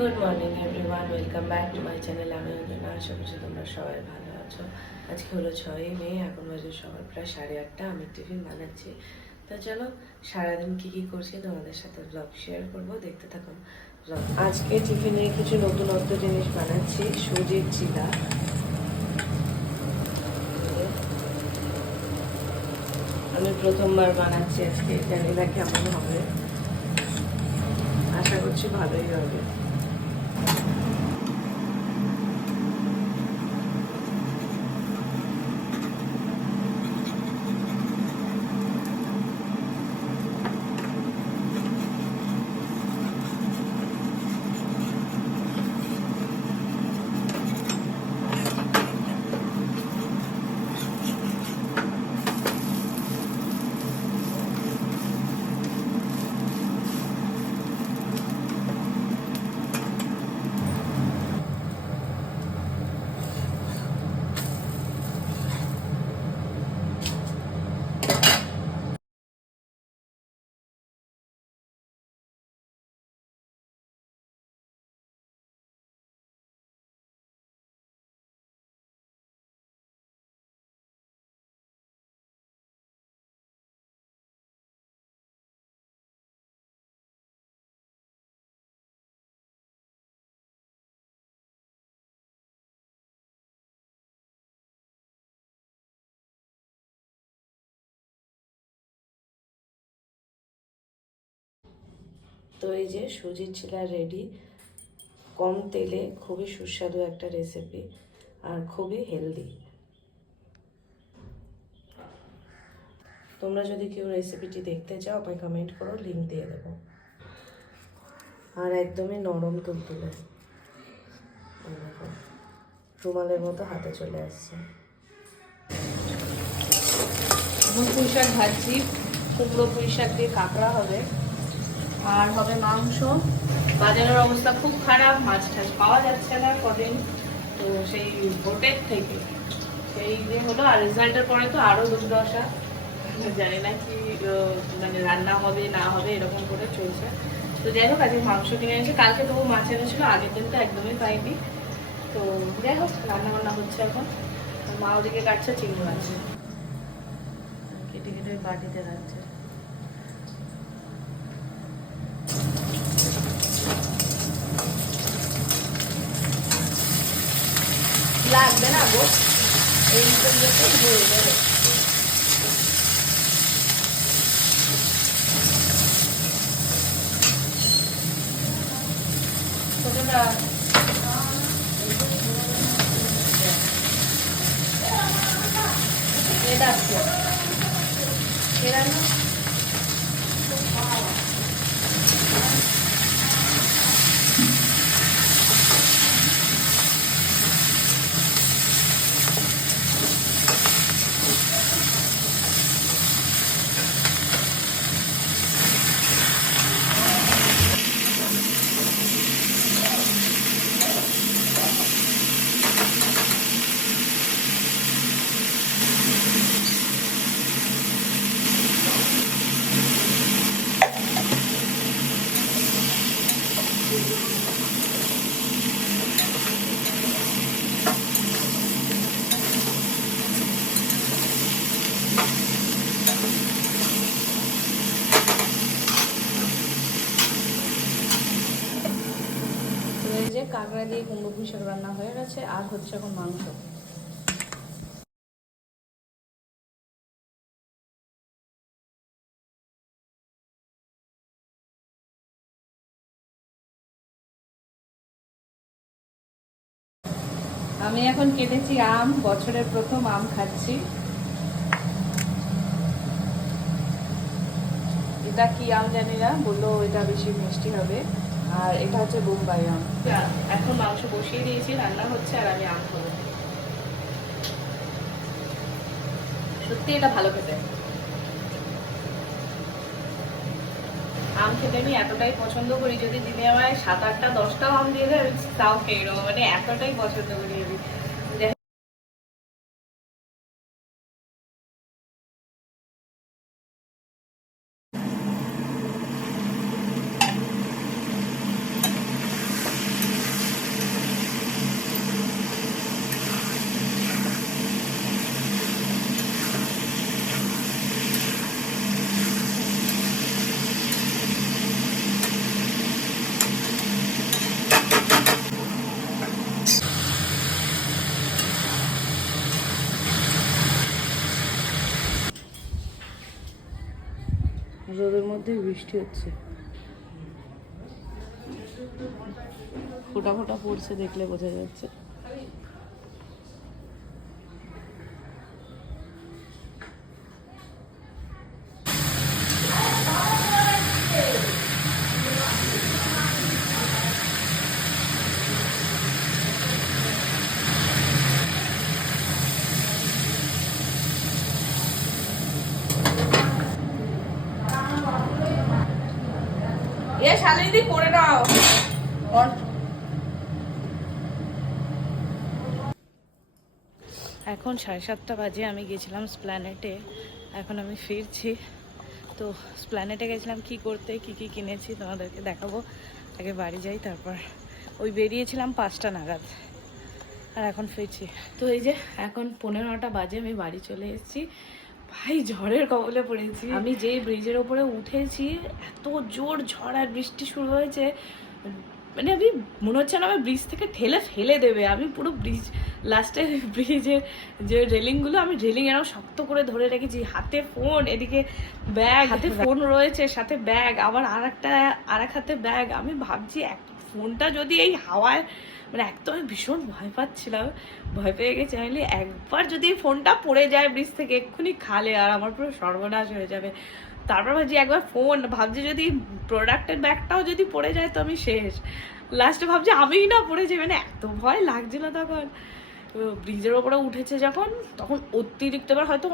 Good morning everyone, welcome back to my channel. আমি অঞ্জনা, আশা করছি তোমরা সবাই ভালো আছো। আজকে হলো 6 মে, এখন বাজে সবার প্রায় 8:30। আমি টিফিন বানাচ্ছি। তো চলো সারাদিন কী করছি তোমাদের সাথে ব্লগ শেয়ার করবো, দেখতে থাকুন ব্লগ। আজকে টিফিনে কিছু নতুনত্ব জিনিস বানাচ্ছি। সুজির চিলা আমি প্রথমবার বানাচ্ছি আজকে, জানি না কেমন হবে, আশা করছি ভালোই হবে। তো এই যে সুজির চিলা রেডি, কম তেলে খুবই সুস্বাদু একটা রেসিপি আর খুবই হেলদি। তোমরা যদি কেউ রেসিপিটি দেখতে চাও আমায় কমেন্ট করো, লিঙ্ক দিয়ে দেবো। আর একদমই নরম তুলতুলে, দেখো রুমালের মতো হাতে চলে আসছে। এখন পুঁই শাক ভাজছি, কুমড়ো পুঁই শাক দিয়ে কাঁকড়া হবে আর হবে মাংস। বাজারের অবস্থা খুব খারাপ, মাছ টাছ পাওয়া যাচ্ছে না কদিন, তো সেই ভোটের থেকে সেই যে হলো, আর রেজাল্টের পরে তো আরও দুর্দশা। জানি না কি মানে রান্না হবে না হবে, এরকম করে চলছে। তো যাই হোক, আজকে মাংস কিনে এনেছে, কালকে তবু মাছ এনেছিল, আগের দিন তো একদমই পাইনি। তো যাই হোক, রান্না বান্না হচ্ছে এখন। মা ওদিকে কাটছে চিংড়ি মাছ, কেটে কেটে বাটিতে রাখছে। লাগবে না গো, এই পর্যন্তই হয়ে যাবে। ছোটটা এটা আছে, এরা না যে কাঁকড়া দিয়ে কুমড়ো পুঁই শাক রান্না হয়ে গেছে, আর হচ্ছে এখন মাংস। আমি এখন কেটেছি আম, বছরের প্রথম আম খাচ্ছি। এটা কি আম জানি না, বললো এটা বেশি মিষ্টি হবে, আর এটা হচ্ছে বোম্বাই আম। এখন মাংস বসিয়ে দিয়েছি, রান্না হচ্ছে, আর আমি আম খাবো। সত্যি এটা ভালো খেতে। আম খেতে আমি এতটাই পছন্দ করি, যদি দিনে আমায় 7, 8টা 10টাও আম দিয়ে দেয় আমি তাও খেয়ে নেবো, মানে এতটাই পছন্দ করি আমি। রোদের মধ্যে বৃষ্টি হচ্ছে, ফোঁটা ফোঁটা পড়ছে, দেখলে বোঝা যাচ্ছে। এ শালিদি করে নাও। এখন 7:30 বাজে, আমি গেছিলাম স্প্ল্যানেটে, এখন আমি ফিরছি। তো স্প্ল্যানেটে গেছিলাম কি করতে, কি কি কিনেছি তোমাদেরকে দেখাবো। আগে বাড়ি যাই, তারপর ওই বেরিয়েছিলাম 5টা নাগাদ, আর এখন ফিরছি। তো এই যে এখন 15টা বাজে, আমি বাড়ি চলে এসেছি। ভাই ঝড়ের কবলে পড়েছি। আমি যেই ব্রিজের ওপরে উঠেছি, এত জোর ঝড় আর বৃষ্টি শুরু হয়েছে, মানে আমি মনে হচ্ছে না আমি ব্রিজ থেকে ঠেলে ফেলে দেবে। আমি পুরো ব্রিজ লাস্টে ব্রিজের যে রেলিংগুলো, আমি রেলিং এরকম শক্ত করে ধরে রেখেছি, হাতে ফোন, এদিকে ব্যাগ, হাতে ফোন রয়েছে, সাথে ব্যাগ, আবার আর এক হাতে ব্যাগ। আমি ভাবছি ফোনটা যদি এই হাওয়ায়, মানে একদম আমি ভীষণ ভয় পাচ্ছিলাম, ভয় পেয়ে গেছি। আমি একবার যদি ফোনটা পড়ে যায় ব্রিজ থেকে এক্ষুনি খালে, আর আমার পুরো সর্বনাশ হয়ে যাবে। তারপর ভাবছি একবার ফোন, ভাবছি যদি প্রোডাক্টের ব্যাগটাও যদি পড়ে যায় তো আমি শেষ। লাস্টে ভাবছি আমিই না পড়ে যাই, মানে এত ভয় লাগছিল তখন। ব্রিজের ওপরে উঠেছে যখন, তখন অতিরিক্ত, এবার হয়তো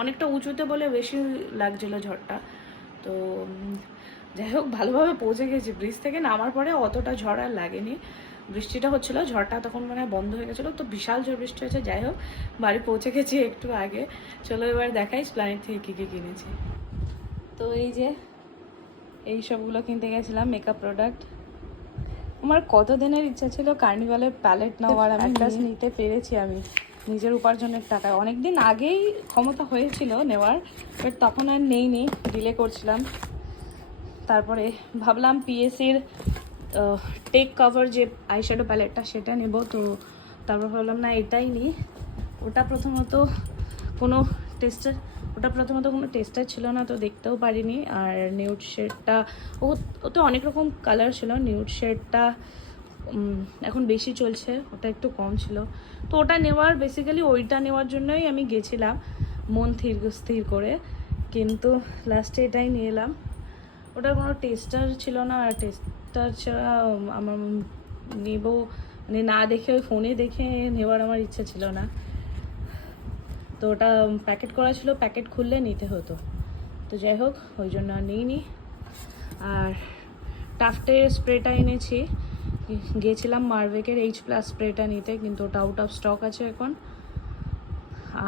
অনেকটা উঁচুতে বলে বেশি লাগছিল ঝড়টা। তো যাই হোক ভালোভাবে পৌঁছে গেছি। ব্রিজ থেকে নামার পরে অতটা ঝড় আর লাগেনি, বৃষ্টিটা হচ্ছিল, ঝড়টা তখন মানে বন্ধ হয়ে গেছিলো। তো বিশাল ঝড় বৃষ্টি হয়েছে। যাই হোক বাড়ি পৌঁছে গেছি একটু আগে। চলো এবার দেখাই প্ল্যানেট থেকে কী কী কিনেছি। তো এই যে এই সবগুলো কিনতে গেছিলাম, মেকআপ প্রোডাক্ট। আমার কত দিনের ইচ্ছা ছিল কার্নিভালের প্যালেট নেওয়ার, আমি নিতে পেরেছি। আমি নিজের উপার্জনের টাকায় অনেকদিন আগেই ক্ষমতা হয়েছিল নেওয়ার, বাট তখন আর নেইনি, ডিলে করছিলাম। তারপরে ভাবলাম পিএসির টেক কভার যে আইশ্যাডো প্যালেটটা সেটা নেব। তো তারপর ভাবলাম না এটাই নিই। ওটা প্রথমত কোনো টেস্টার ছিল না, তো দেখতেও পারিনি। আর নিউড শেডটা, ওতে অনেক রকম কালার ছিল, নিউড শেডটা এখন বেশি চলছে, ওটা একটু কম ছিল। তো ওটা বেসিক্যালি ওইটা নেওয়ার জন্যই আমি গেছিলাম মন স্থির করে, কিন্তু লাস্টে এটাই নিয়ে এলাম। ওটার কোনো টেস্টার ছিল না, আর টেস্টার ছাড়া আমার নেব মানে না দেখে, ওই ফোনে দেখে নেওয়ার আমার ইচ্ছা ছিল না। তো ওটা প্যাকেট করা ছিল, প্যাকেট খুললে নিতে হতো। তো যাই হোক ওই জন্য আর নিইনি। আর টাফটের স্প্রেটা এনেছি, গিয়েছিলাম মারভেকের H+ স্প্রেটা নিতে, কিন্তু ওটা আউট অফ স্টক আছে এখন।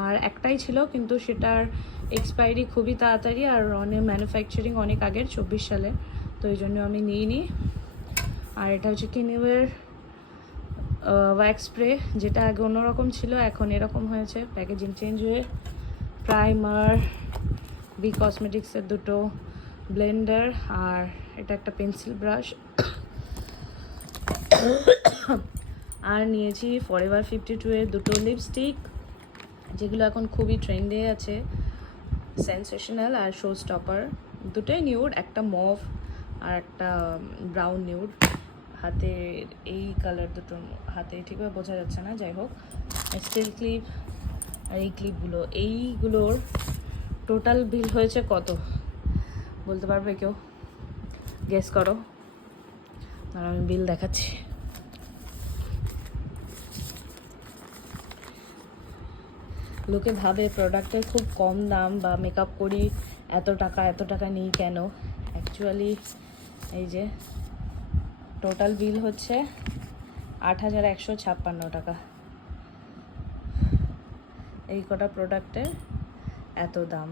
আর একটাই ছিল, কিন্তু সেটার এক্সপায়ারি খুবই তাড়াতাড়ি, আর ম্যানুফ্যাকচারিং অনেক আগের, 24 সালে। তো এই জন্য আমি নিইনি। আর এটা হচ্ছে কিনিওয়ের ওয়্যাক্স স্প্রে, যেটা আগে অন্যরকম ছিল, এখন এরকম হয়েছে, প্যাকেজিং চেঞ্জ হয়ে। প্রাইমার, বি কসমেটিক্সের দুটো ব্লেন্ডার, আর এটা একটা পেন্সিল ব্রাশ। আর নিয়েছি ফরএভার 52 এর দুটো লিপস্টিক, যেগুলো এখন খুবই ট্রেন্ডে আছে, সেন্সেশনাল আর শো স্টপার। দুটোই নিউড, একটা মভ আর একটা ব্রাউন নিউড। হাতে এই কালার দুটো হাতে ঠিকভাবে বোঝা যাচ্ছে না, যাই হোক। স্টিল ক্লিপ আর এই ক্লিপগুলো, এইগুলোর টোটাল বিল হয়েছে কত বলতে পারবে কেউ? গেস করো। আর আমি বিল দেখাচ্ছি। লোকে ভাবে প্রোডাক্টের খুব কম দাম, বা মেকআপ করি এত টাকা নিই কেন। অ্যাকচুয়ালি এই যে টোটাল বিল হচ্ছে 8,156 টাকা। এই কটা প্রোডাক্টের এত দাম,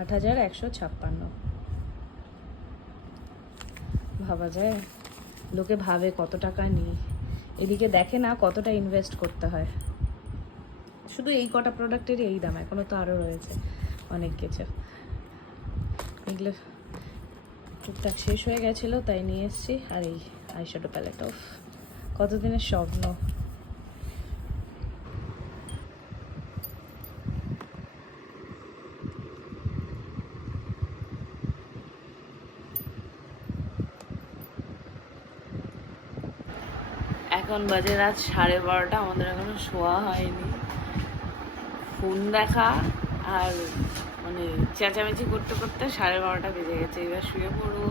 8,156। ভাবা যায়? লোকে ভাবে কত টাকা নিই, এদিকে দেখে না কতটা ইনভেস্ট করতে হয়। শুধু এই কটা প্রোডাক্টেরই এই দাম, এখনও তো আরও রয়েছে অনেক কিছু। এগুলো টুকটাক শেষ হয়ে গেছিলো, তাই নিয়ে এসেছি। আর এই আইশ্যাডো প্যালেট, অফ কতদিনের স্বপ্ন। এখন বাজে রাত 12:30, আমাদের এখনো শোয়া হয়নি। ফোন দেখা আর মানে চেঁচামেচি করতে করতে 12:30 বেজে গেছে। এবার শুয়ে পড়বো।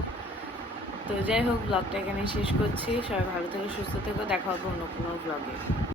তো যাই হোক, ব্লগটা এখানে শেষ করছি। সবাই ভালো থেকো, সুস্থ থেকো, দেখা হবে অন্য কোনো ব্লগে।